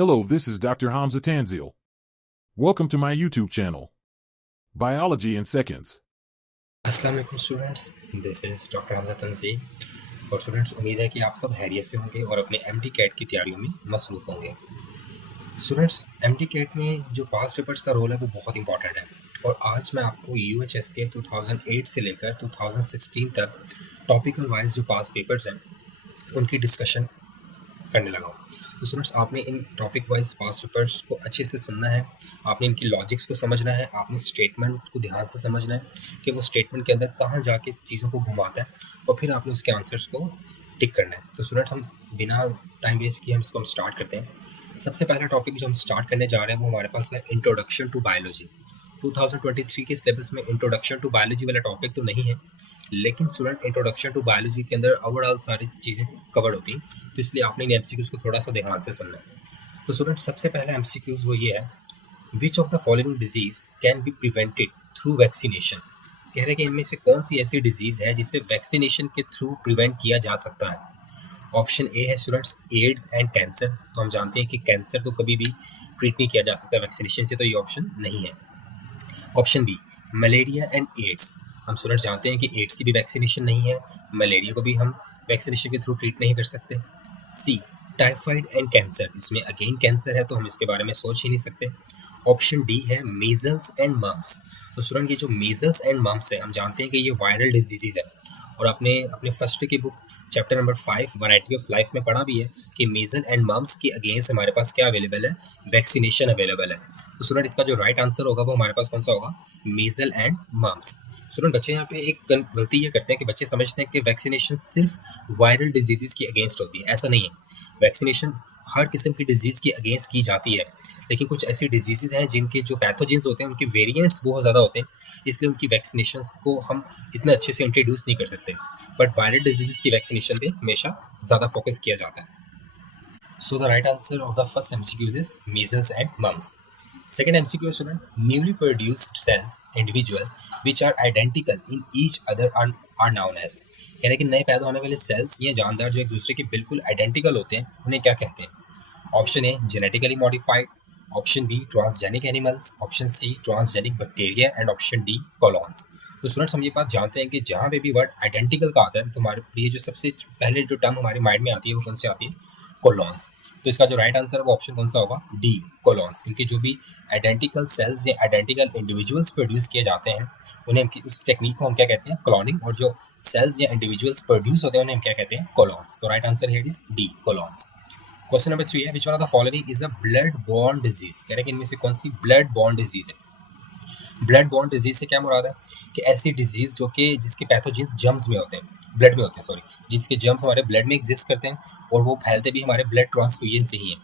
Hello, this is Dr. Hamza Tanzil. Welcome to my YouTube channel, Biology in Seconds. अस्सलाम वालेकुम students, this is doctor Hamza Tanzeel. और students, उम्मीद है कि आप सब खैरियत से होंगे और अपने एमडी कैट की तैयारियों में मसरूफ़ होंगे। स्टूडेंट्स, एमडी कैट में जो पास पेपर्स का रोल है वो बहुत इंपॉर्टेंट है और आज मैं आपको यूएचएस के 2008 से लेकर 2016 तक टॉपिकल वाइज जो पास पेपर्स हैं उनकी डिस्कशन करने लगा हूँ। तो स्टूडेंट्स, आपने इन टॉपिक वाइज पास पेपर्स को अच्छे से सुनना है, आपने इनकी लॉजिक्स को समझना है, आपने स्टेटमेंट को ध्यान से समझना है कि वो स्टेटमेंट के अंदर कहाँ जाके चीज़ों को घुमाता है और फिर आपने उसके आंसर्स को टिक करना है। तो स्टूडेंट्स, हम बिना टाइम वेस्ट किए हम स्टार्ट करते हैं। सबसे पहला टॉपिक जो हम स्टार्ट करने जा रहे हैं वो हमारे पास है इंट्रोडक्शन टू बायोलॉजी। 2023 के सिलेबस में इंट्रोडक्शन टू बायोलॉजी वाला टॉपिक तो नहीं है, लेकिन स्टूडेंट इंट्रोडक्शन टू बायोलॉजी के अंदर ओवरऑल सारी चीज़ें कवर होती हैं, तो इसलिए आपने इन एमसीक्यूज़ को थोड़ा सा ध्यान से सुनना है। तो स्टूडेंट, सबसे पहला एमसीक्यूज़ वो ये है, which of the following disease can be prevented through vaccination. कह रहे हैं कि इनमें से कौन सी ऐसी डिजीज़ है जिसे वैक्सीनेशन के थ्रू प्रिवेंट किया जा सकता है। ऑप्शन ए है स्टूडेंट्स एड्स एंड कैंसर। तो हम जानते हैं कि कैंसर तो कभी भी ट्रीट नहीं किया जा सकता वैक्सीनेशन से, तो ये ऑप्शन नहीं है। Option B malaria and AIDS. हम स्टूडेंट जानते हैं कि एड्स की भी वैक्सीनेशन नहीं है, मलेरिया को भी हम वैक्सीनेशन के थ्रू ट्रीट नहीं कर सकते। सी टाइफाइड एंड कैंसर, इसमें अगेन कैंसर है तो हम इसके बारे में सोच ही नहीं सकते। ऑप्शन डी है मेजल्स एंड मम्स। तो स्टूडेंट, ये जो मेजल्स एंड मम्स है हम जानते हैं कि ये वायरल डिजीज़ है और आपने अपने फर्स्ट की book chapter number 5 variety of life में पढ़ा भी है कि मेजल एंड मम्स के अगेंस्ट हमारे पास क्या अवेलेबल है, वैक्सीनेशन अवेलेबल है। तो स्टूडेंट, इसका जो राइट आंसर होगा वो हमारे पास कौन सा होगा, मेजल एंड मम्स। स्टूडेंट, बच्चे यहाँ पे एक गलती ये करते हैं कि बच्चे समझते हैं कि वैक्सीनेशन सिर्फ वायरल डिजीज़ के अगेंस्ट होती है। ऐसा नहीं है, वैक्सीनेशन हर किस्म की डिजीज़ के अगेंस्ट की जाती है, लेकिन कुछ ऐसी डिजीज़ हैं जिनके जो पैथोजेंस होते हैं उनके वेरिएंट्स बहुत ज़्यादा होते हैं, इसलिए उनकी वैक्सीनेशन को हम इतना अच्छे से इंट्रोड्यूस नहीं कर सकते। बट वायरल डिजीज़ की वैक्सीनेशन पे हमेशा ज़्यादा फोकस किया जाता है। So the right answer of the first MCQ is measles and mumps. Second MCQ student, newly produced cells individual which are identical in each other are known as. कह रहे हैं कि नए पैदा होने वाले सेल्स या जानदार जो एक दूसरे के बिल्कुल आइडेंटिकल होते हैं उन्हें क्या कहते हैं। Option A genetically modified, option B transgenic animals, option C transgenic bacteria and option D clones. तो स्टूडेंट्स, हम ये बात जानते हैं कि जहाँ पे भी वर्ड आइडेंटिकल का आता है तो हमारे लिए जो सबसे पहले जो टर्म हमारे माइंड में आती है वो कौन सी आती है, कॉलोन्स। तो इसका जो राइट आंसर है वो ऑप्शन कौन सा होगा, डी कॉलोन्स। क्योंकि जो भी आइडेंटिकल सेल्स या आइडेंटिकल इंडिविजुअल्स प्रोड्यूस किए जाते हैं उन्हें उस टेक्निक को हम क्या कहते हैं, क्लोनिंग। और जो सेल्स या इंडिविजुअल्स प्रोड्यूस होते हैं उन्हें हम क्या कहते हैं, कॉलोन्स। तो right answer here is D clones. Question number 3 है, which one of the following is a blood borne disease. कह रहे हैं कि इनमें से कौन सी ब्लड बॉर्न डिजीज है। ब्लड बॉर्न डिजीज से क्या मुराद है कि ऐसी डिजीज जो कि जिसके पैथोजेंस जर्म्स में होते हैं, ब्लड में होते हैं, सॉरी, जिसके जर्म्स हमारे ब्लड में एग्जिस्ट करते हैं और वो फैलते भी हमारे ब्लड ट्रांसफ्यूजन से ही हैं।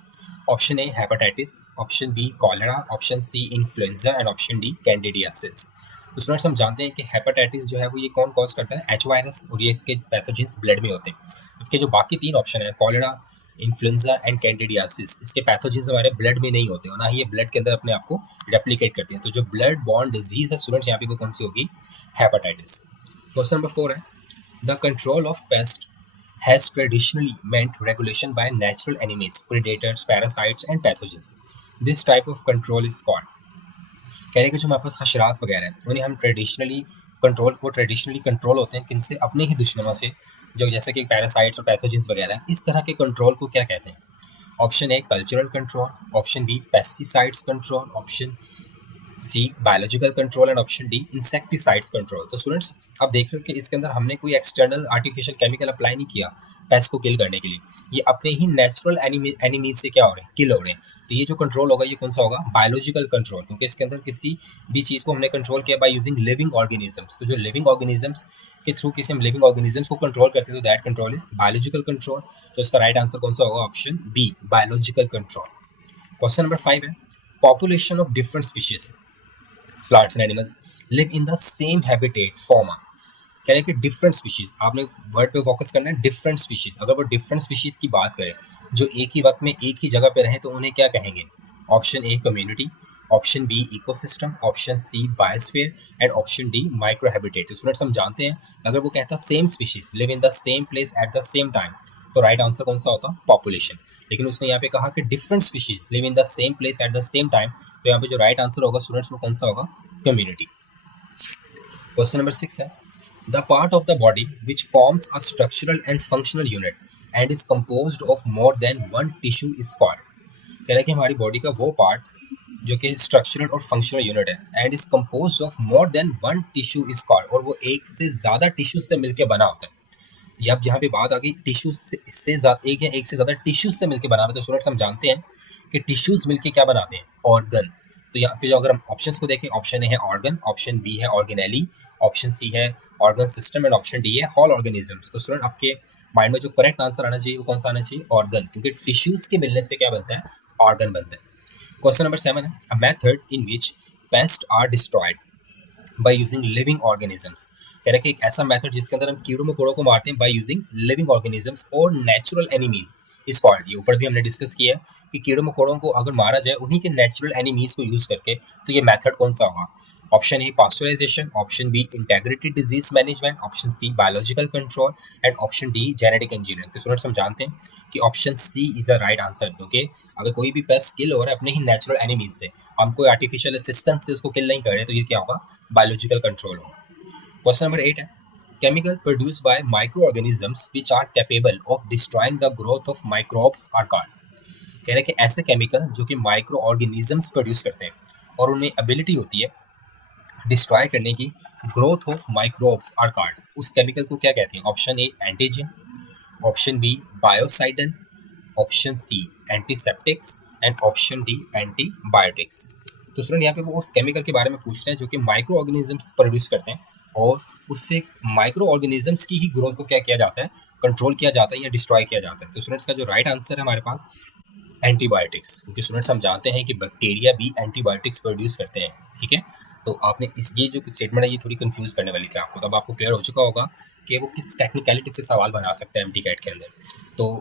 Option A hepatitis, option B cholera, option C influenza and option D candidiasis. तो स्टूडेंट्स, हम जानते हैं कि हेपेटाइटिस जो है वो ये कौन कॉज करता है, एच वायरस, और ये इसके पैथोजेंस ब्लड में होते हैं। जबकि जो बाकी तीन ऑप्शन है कॉलेरा, इन्फ्लुएंजा एंड कैंडिडियासिस, इसके पैथोजेंस हमारे ब्लड में नहीं होते और ना ही ये ब्लड के अंदर अपने आप को रेप्लिकेट करते हैं। तो जो ब्लड बॉर्न डिजीज है स्टूडेंट्स यहाँ पे वो कौन सी होगी, हेपेटाइटिस। क्वेश्चन नंबर 4 है, the control of paste has traditionally meant regulation by natural enemies, predators, parasites and pathogens. This type of control is called. कह रहे हैं कि जो हमारे पास हशरात वगैरह हैं उन्हें हम ट्रेडिशनली कंट्रोल होते हैं किनसे, अपने ही दुश्मनों से, जो जैसे कि पैरासाइट्स और पैथोजेंस वगैरह। इस तरह के कंट्रोल को क्या कहते हैं। Option A cultural control, option B pesticides control, option C biological control and option D insecticides control. तो स्टूडेंट्स, आप देख रहे हो कि इसके अंदर हमने कोई एक्सटर्नल आर्टिफिशियल केमिकल अप्लाई नहीं किया पेस्ट को किल करने के लिए, ये अपने ही नेचुरल एनिमीज से क्या हो रहे हैं, किल हो रहे हैं। तो ये जो कंट्रोल होगा ये कौन सा होगा, बायोलॉजिकल कंट्रोल, क्योंकि इसके अंदर किसी भी चीज़ को हमने कंट्रोल किया बाय यूजिंग लिविंग ऑर्गेनिजम्स। तो जो लिविंग ऑर्गेनिजम्स के थ्रू किसी हम लिविंग ऑर्गेनिजम्स को कंट्रोल करते हैं तो that control is biological control. तो इसका राइट आंसर कौन सा होगा, option B biological control. Question number 5 है, population of different species plants and animals live in the same habitat form a. कह रहे हैं कि डिफरेंट स्पीशीज, आपने वर्ड पे फोकस करना है, डिफरेंट स्पीशीज। अगर वो डिफरेंट स्पीशीज की बात करें जो एक ही वक्त में एक ही जगह पे रहें तो उन्हें क्या कहेंगे। Option A community, option B ecosystem, option C biosphere and option D micro habitat. Students, हम जानते हैं अगर वो कहता same species live in the same place at the same time तो राइट आंसर कौन सा होता? पॉपुलेशन। लेकिन उसने यहाँ पे कहा कि different species live in the same place at the same time, तो यहाँ पे जो राइट आंसर होगा स्टूडेंट्स वो कौन सा होगा? कम्युनिटी। क्वेश्चन नंबर 6 है, the part of the body which forms a structural and functional unit and is composed of more than one tissue is called. कह रहा है कि हमारी बॉडी का वो पार्ट जो कि स्ट्रक्चरल और फंक्शनल यूनिट है and is composed of more than one tissue is called, और वो एक से ज़्यादा टिश्यू से मिलकर बना होता है। अब यहाँ पे बात आ गई टिश्यूज से ज़्यादा, एक या एक से ज़्यादा टिश्यूज से मिलकर बना हुआ है। तो स्टूडेंट्स हम जानते हैं कि टिश्यूज मिलके क्या बनाते हैं? ऑर्गन। तो यहाँ पे जो अगर हम ऑप्शंस को देखें, ऑप्शन ए है ऑर्गन, ऑप्शन बी है ऑर्गेनेली, ऑप्शन सी है organ system and option D है होल ऑर्गेनिजम्स। तो स्टूडेंट आपके माइंड में जो करेक्ट आंसर आना चाहिए वो कौन सा आना चाहिए? ऑर्गन, क्योंकि टिश्यूज के मिलने से क्या बनता है? ऑर्गन बनता है। क्वेश्चन नंबर 7 है, a method in which pest are destroyed by using living organisms. कह रहे कि एक ऐसा मेथड जिसके अंदर हम कीड़ों मकोड़ों को मारते हैं बाय यूजिंग लिविंग ऑर्गेनिजम्स और नेचुरल एनिमीज इज कॉल्ड। ये ऊपर भी हमने डिस्कस किया है कि कीड़ों मकोड़ों को अगर मारा जाए उन्हीं के नेचुरल एनिमीज को यूज करके, तो ये मेथड कौन सा होगा? Option A pasteurization, option B integrated disease management, option C biological control and option D genetic engineering. तो स्टूडेंट्स हम जानते हैं कि option C is the right answer, क्योंकि अगर कोई भी पेस्ट किल हो रहा है अपने ही नेचुरल एनिमीज से, हम कोई आर्टिफिशियल असिस्टेंस से उसको किल नहीं कर रहे, तो ये क्या होगा? बायोलॉजिकल कंट्रोल होगा। क्वेश्चन नंबर 8 है, chemical produced by microorganisms which are capable of destroying the growth of microbes are called। कह रहे हैं कि ऐसे केमिकल जो कि माइक्रो ऑर्गेनिजम्स प्रोड्यूस करते हैं और उनमें एबिलिटी होती है डिस्ट्रॉय करने की growth of microbes are called, उस केमिकल को क्या कहते हैं? Option A antigen, option B biocidin, option C antiseptics and option D antibiotics. तो स्टूडेंट यहाँ पे वो उस केमिकल के बारे में पूछ रहे हैं जो कि माइक्रो ऑर्गेनिजम्स प्रोड्यूस करते हैं और उससे माइक्रो ऑर्गेनिजम्स की ही ग्रोथ को क्या किया जाता है? कंट्रोल किया जाता है या डिस्ट्रॉय किया जाता है। तो स्टूडेंट्स का जो राइट आंसर है हमारे पास एंटीबायोटिक्स, क्योंकि स्टूडेंट्स हम जानते हैं कि बैक्टीरिया भी एंटीबायोटिक्स प्रोड्यूस करते हैं। ठीक है, तो आपने ये जो स्टेटमेंट है ये थोड़ी कंफ्यूज करने वाली थी आपको, तब आपको क्लियर हो चुका होगा कि वो किस टेक्निकलिटी से सवाल बना सकते हैं एमटीकैट के अंदर। तो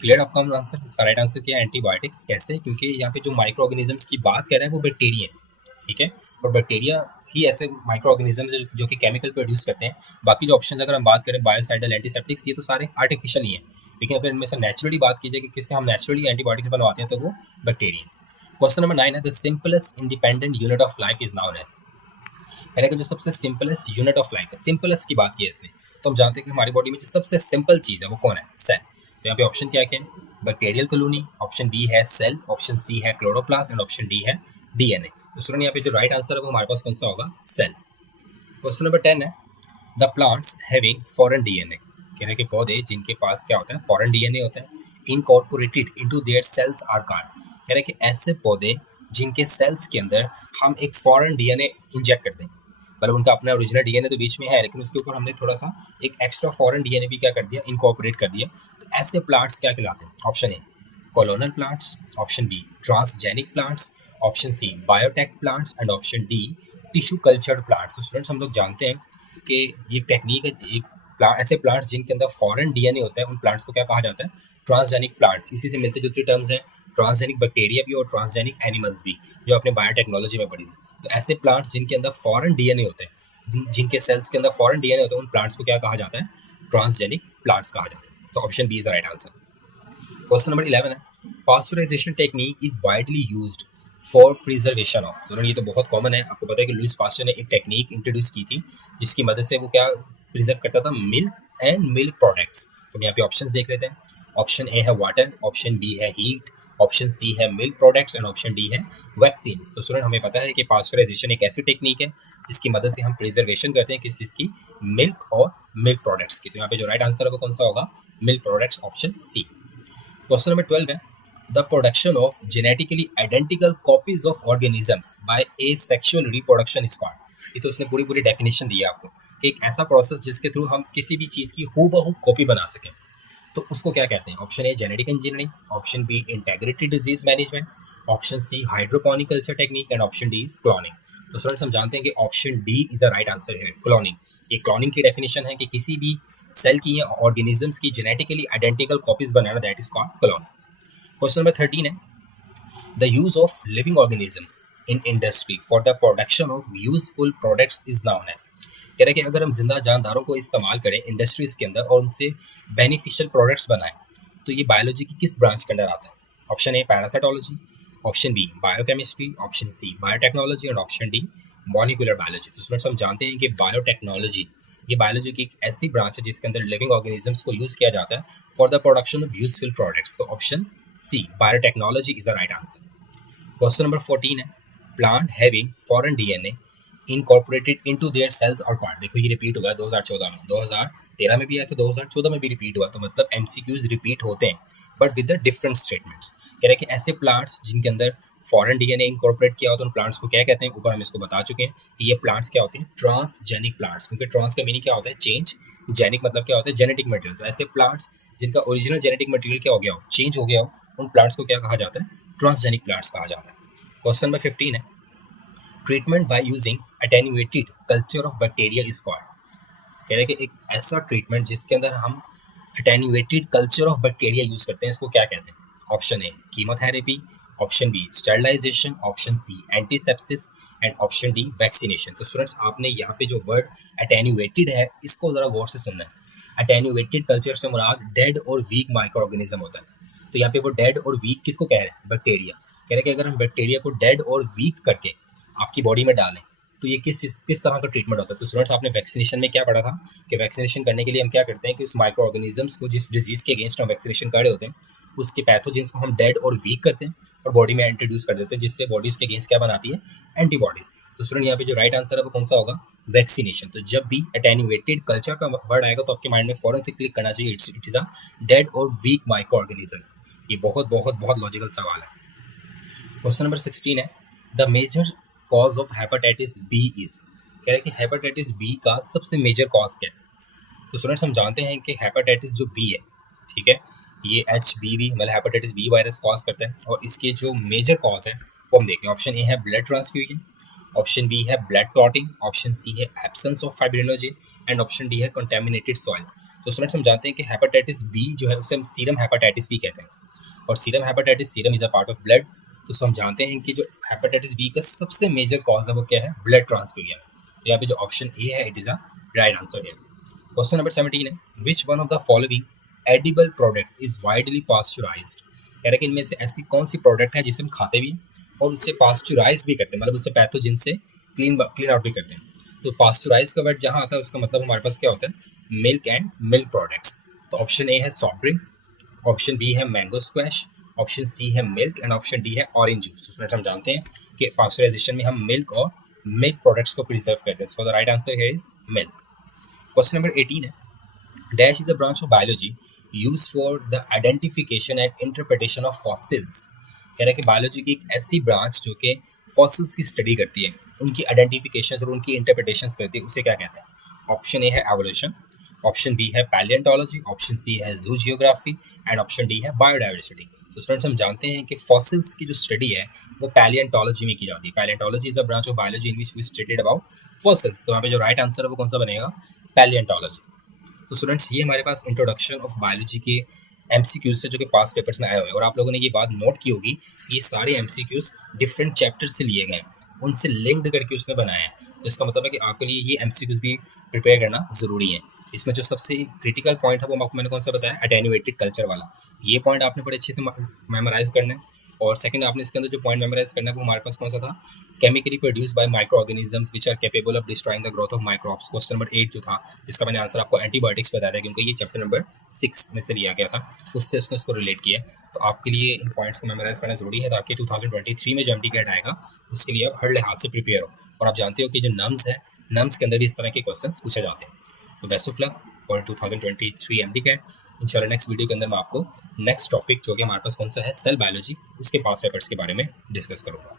क्लियर आपका आंसर, इसका राइट आंसर क्या है? एंटीबायोटिक्स। कैसे? क्योंकि यहाँ पे जो माइक्रो ऑर्गेनिजम्स की बात कर रहा है वो बैक्टीरिया है। ठीक है, और बैक्टीरिया ही ऐसे माइक्रो ऑर्गेनिजम्स जो कि केमिकल प्रोड्यूस करते हैं। बाकी जो ऑप्शन अगर हम बात करें बायोसाइडल, एंटीसेप्टिक्स, ये तो सारे आर्टिफिशियल ही हैं, लेकिन अगर इनमें से नेचुरली बात की जाए कि किससे हम नेचुरली एंटीबायोटिक्स बनवाते हैं तो वो बैक्टीरिया। क्वेश्चन नंबर 9 है, the simplest independent unit of life is known as. कहने का जो सबसे सिंपलेस्ट यूनिट ऑफ लाइफ है, सिंपलेस्ट की बात की है इसने, तो हम जानते हैं कि हमारी बॉडी में जो सबसे सिंपल चीज़ है वो कौन है? सेल। तो यहाँ पे ऑप्शन क्या क्या है? बैक्टीरियल कॉलोनी, ऑप्शन बी है सेल, ऑप्शन सी है क्लोरोप्लास्ट एंड ऑप्शन डी है डीएनए। तो स्टूडेंट यहाँ पे जो राइट आंसर है वो हमारे पास कौन सा होगा? सेल। क्वेश्चन नंबर 10 है, the plants having foreign DNA. कह रहे कि पौधे जिनके पास क्या होता है? फॉरेन डीएनए होता है, incorporated into their cells are called. कह रहे कि ऐसे पौधे जिनके सेल्स के अंदर हम एक फॉरेन डीएनए इंजेक्ट करते हैं, मतलब उनका अपना ओरिजिनल डीएनए तो बीच में है लेकिन उसके ऊपर हमने थोड़ा सा एक एक्स्ट्रा फॉरेन डीएनए भी क्या कर दिया? इनकॉर्पोरेट कर दिया। तो ऐसे प्लांट्स क्या कहलाते हैं? Option A clonal plants, option B transgenic plants, option C biotech plants and option D tissue cultured plants. तो स्टूडेंट्स हम लोग जानते हैं कि ये टेक्निक है, एक ऐसे प्लांट्स जिनके अंदर फॉरेन डीएनए होता है उन प्लांट्स को क्या कहा जाता है? Transgenic plants. इसी से मिलते जुलते टर्म्स हैं, ट्रांसजेनिक बैक्टीरिया भी और ट्रांसजेनिक एनिमल्स भी, जो अपने बायोटेक्नोलॉजी में पढ़ी। तो ऐसे प्लांट्स जिनके अंदर फॉरेन डीएनए होते हैं, जिनके सेल्स के अंदर फॉरेन डीएनए होता है, उन प्लांट्स को क्या कहा जाता है? ट्रांसजेनिक प्लांट्स कहा जाता है। तो option B is the right answer. Question number 11 है, pasteurization technique is widely used for preservation of. तो ये तो बहुत कॉमन है, आपको पता है कि लुईस पास्चर ने एक टेक्निक इंट्रोड्यूस की थी जिसकी मदद से वो क्या प्रिजर्व करता था? Milk and milk products. तो हम यहाँ पे ऑप्शंस देख लेते हैं। ऑप्शन ए है वाटर, ऑप्शन बी है हीट, ऑप्शन सी है milk products and option D है वैक्सीन्स। तो स्टूडेंट हमें पता है कि पास्चराइजेशन एक ऐसी टेक्निक है जिसकी मदद से हम प्रिजर्वेशन करते हैं किस चीज़ की? मिल्क और मिल्क प्रोडक्ट्स की। तो यहाँ पे जो राइट आंसर है वो कौन सा होगा? Milk products, option C. Question number 12 है, the production of genetically identical copies of organisms by asexual reproduction is called. ये तो उसने पूरी डेफिनेशन दी है आपको कि एक ऐसा प्रोसेस जिसके थ्रू हम किसी भी चीज़ की हूबहू कॉपी बना सकें, तो उसको क्या कहते हैं? Option A genetic engineering, option B integrated disease management, option C hydroponic culture technique and option D is cloning. तो स्टूडेंट्स हम जानते हैं कि option D is the right answer है, क्लोनिंग। ये क्लोनिंग की डेफिनेशन है कि किसी भी सेल की या ऑर्गेनिजम्स की जेनेटिकली आइडेंटिकल कॉपीज बनाना, that is called cloning. Question number 13 है, the use of living organisms in industry for the production of useful products is known as. कह रहे हैं कि अगर हम जिंदा जानदारों को इस्तेमाल करें इंडस्ट्रीज के अंदर और उनसे बेनिफिशियल प्रोडक्ट्स बनाएं, तो ये बायोलॉजी की किस ब्रांच के अंडर आता है? Option A parasitology, option B biochemistry, option C biotechnology and option D molecular biology. तो स्टूडेंट्स हम जानते हैं कि बायोटेक्नोलॉजी ये बायोलॉजी की एक ऐसी ब्रांच है जिसके अंदर लिविंग ऑर्गेनिजम्स को यूज किया जाता है for the production of useful products. तो option C biotechnology is the right answer. Question number 14 है plant having foreign DNA incorporated into their cells और कार्ड। देखो ये रिपीट हुआ है 2014 में, 2013 में भी आया था, 2014 में भी रिपीट हुआ। तो मतलब एमसीक्यूज रिपीट होते हैं but with the different statements. कह रहे हैं कि ऐसे प्लांट्स जिनके अंदर फॉरेन डीएनए इनकॉर्पोरेट किया होता है उन प्लांट्स को क्या कहते हैं? ऊपर हम इसको बता चुके हैं कि ये प्लांट्स क्या होते हैं? Transgenic plants. क्योंकि ट्रांस का मीनिंग क्या होता है? चेंज, जेनिक मतलब क्या होता है? Genetic material. तो ऐसे प्लांट्स जिनका ओरिजिनल जेनेटिक मटेरियल क्या हो गया हो? चेंज हो गया हो, उन प्लांट्स को क्या कहा जाता है? ट्रांसजेनिक प्लांट्स कहा जाता है। क्वेश्चन नंबर 15 है treatment by using attenuated culture of bacteria is called. कह रहे हैं कि एक ऐसा ट्रीटमेंट जिसके अंदर हम attenuated culture of bacteria use करते हैं, इसको क्या कहते हैं? Option A chemotherapy, option B sterilization, option C antisepsis and option D vaccination. तो स्टूडेंट्स आपने यहाँ पे जो वर्ड अटेन्यूएटेड है इसको जरा गौर से सुनना है। अटेन्यूएटेड कल्चर से मुराद डेड और वीक माइक्रो ऑर्गेनिज्म होता है। तो यहाँ पे वो डेड और वीक किसको कह रहे हैं? बैक्टीरिया। कह रहे हैं कि अगर हम बैक्टीरिया को डेड और वीक करके आपकी बॉडी में डालें तो ये किस तरह का ट्रीटमेंट होता है? तो स्टूडेंट्स आपने वैक्सीनेशन में क्या पढ़ा था कि वैक्सीनेशन करने के लिए हम क्या करते हैं कि उस माइक्रो ऑर्गेनिजम्स को जिस डिजीज के अगेंस्ट हम वैक्सीनेशन कर रहे होते हैं उसके पैथोजेंस को हम डेड और वीक करते हैं और बॉडी में इंट्रोड्यूस कर देते हैं, जिससे बॉडी उसके अगेंस्ट क्या बनाती है? एंटीबॉडीज। तो स्टूडेंट यहाँ पे जो राइट आंसर है वो कौन सा होगा? वैक्सीनेशन। तो जब भी अटेन्यूएटेड कल्चर का वर्ड आएगा तो आपके माइंड में फौरन से क्लिक करना चाहिए इट इज अ डेड और वीक माइक्रो ऑर्गेनिज्म। ये बहुत बहुत बहुत लॉजिकल सवाल है। क्वेश्चन नंबर 16 है the major cause of hepatitis B is. कह रहे हैं कि हेपेटाइटिस बी का सबसे मेजर कॉज क्या है? तो स्टूडेंट्स हम जानते हैं कि हेपेटाइटिस जो बी है, ठीक है, ये HBV मतलब हेपेटाइटिस बी वायरस कॉज करता है और इसके जो मेजर कॉज है वो हम देखते हैं। ऑप्शन ए है ब्लड ट्रांसफ्यूजन, ऑप्शन बी है ब्लड क्लॉटिंग, ऑप्शन सी है absence of fibrinogen and option D है कंटेमिनेटेड सॉइल। तो स्टूडेंट्स हम जानते हैं कि हेपेटाइटिस बी जो है उसे हम सीरम हेपेटाइटिस भी कहते हैं और serum hepatitis, serum is a part of blood. तो हम जानते हैं कि जो हेपेटाइटिस बी का सबसे मेजर कॉज है वो क्या है? Blood transfusion. तो यहाँ पे जो ऑप्शन ए है it is a right answer है। क्वेश्चन नंबर 17 है which one of the following edible product is widely pasteurized. कह रहे हैं कि इनमें से ऐसी कौन सी प्रोडक्ट है जिसे हम खाते भी हैं और उससे पास्चराइज भी करते हैं, मतलब उससे पैथोजेन से क्लीन आउट भी करते हैं। तो पास्चराइज का वर्ड जहाँ आता है उसका मतलब हमारे पास क्या होता है? Milk and milk products. तो ऑप्शन ए है सॉफ्ट ड्रिंक्स, ऑप्शन बी है मैंगो स्क्वैश, ऑप्शन सी है मिल्क एंड ऑप्शन डी है ऑरेंज जूस। तो स्टूडेंट्स हम जानते हैं कि पास्चराइजेशन में हम मिल्क और मिल्क प्रोडक्ट्स को प्रिजर्व करते हैं। So the right answer here is milk. Question number 18 है dash is a branch of biology used for the identification and interpretation of fossils. कह रहा है कि बायोलॉजी की एक ऐसी ब्रांच जो कि फॉसिल्स की स्टडी करती है, उनकी आइडेंटिफिकेशन और उनकी इंटरप्रिटेशन करती है, उसे क्या कहते हैं? ऑप्शन ए है एवोल्यूशन, ऑप्शन बी है पैलियोंटोलॉजी, ऑप्शन सी है जू जियोग्राफी एंड ऑप्शन डी है बायोडाइवर्सिटी। तो स्टूडेंट्स हम जानते हैं कि फॉसिल्स की जो स्टडी है वो पैलियोंटोलॉजी में की जाती है। Palaeontology is a branch of biology in which we studied about fossils. तो यहाँ पे जो राइट आंसर है वो कौन सा बनेगा? पैलियोंटोलॉजी। तो स्टूडेंट्स ये हमारे पास इंट्रोडक्शन ऑफ बायोलॉजी के एमसीक्यूज से जो कि पास पेपर्स में आए हुए हैं और आप लोगों ने ये बात नोट की होगी ये सारे एमसीक्यूज डिफरेंट चैप्टर्स से लिए गए हैं, उनसे लिंक्ड करके उसने बनाया है। तो इसका मतलब है कि आपके लिए ये एमसीक्यूज भी प्रिपेयर करना ज़रूरी है। इसमें जो सबसे क्रिटिकल पॉइंट है वो आपको मैंने कौन सा बताया? अटेन्यूएटेड कल्चर वाला। ये पॉइंट आपने बड़े अच्छे से मेमोराइज करना है। और सेकंड आपने इसके अंदर जो पॉइंट मेमोराइज करना है वो हमारे पास कौन सा था? Chemically produce by micro organisms which are capable of destroying the growth of microbes. Question number 8 जो था जिसका मैंने आंसर आपको एंटीबायोटिक्स बताया था क्योंकि ये चैप्टर नंबर 6 में से लिया गया था, उससे उसने उसको रिलेट किया है। तो आपके लिए इन पॉइंट्स को मेमोराइज करना जरूरी है ताकि 2023 में जो एमटीकेट आएगा उसके लिए आप हर लिहाज से प्रिपेयर हो। और आप जानते हो कि जो नम्स है, नम्स के अंदर भी इस तरह के क्वेश्चन पूछे जाते हैं। तो बेस्ट ऑफ लक फॉर 2023 एमटीकेट। इंशाल्लाह नेक्स्ट वीडियो के अंदर मैं आपको नेक्स्ट टॉपिक जो कि हमारे पास कौन सा है? सेल बायोलॉजी, उसके पास पेपर्स के बारे में डिस्कस करूँगा।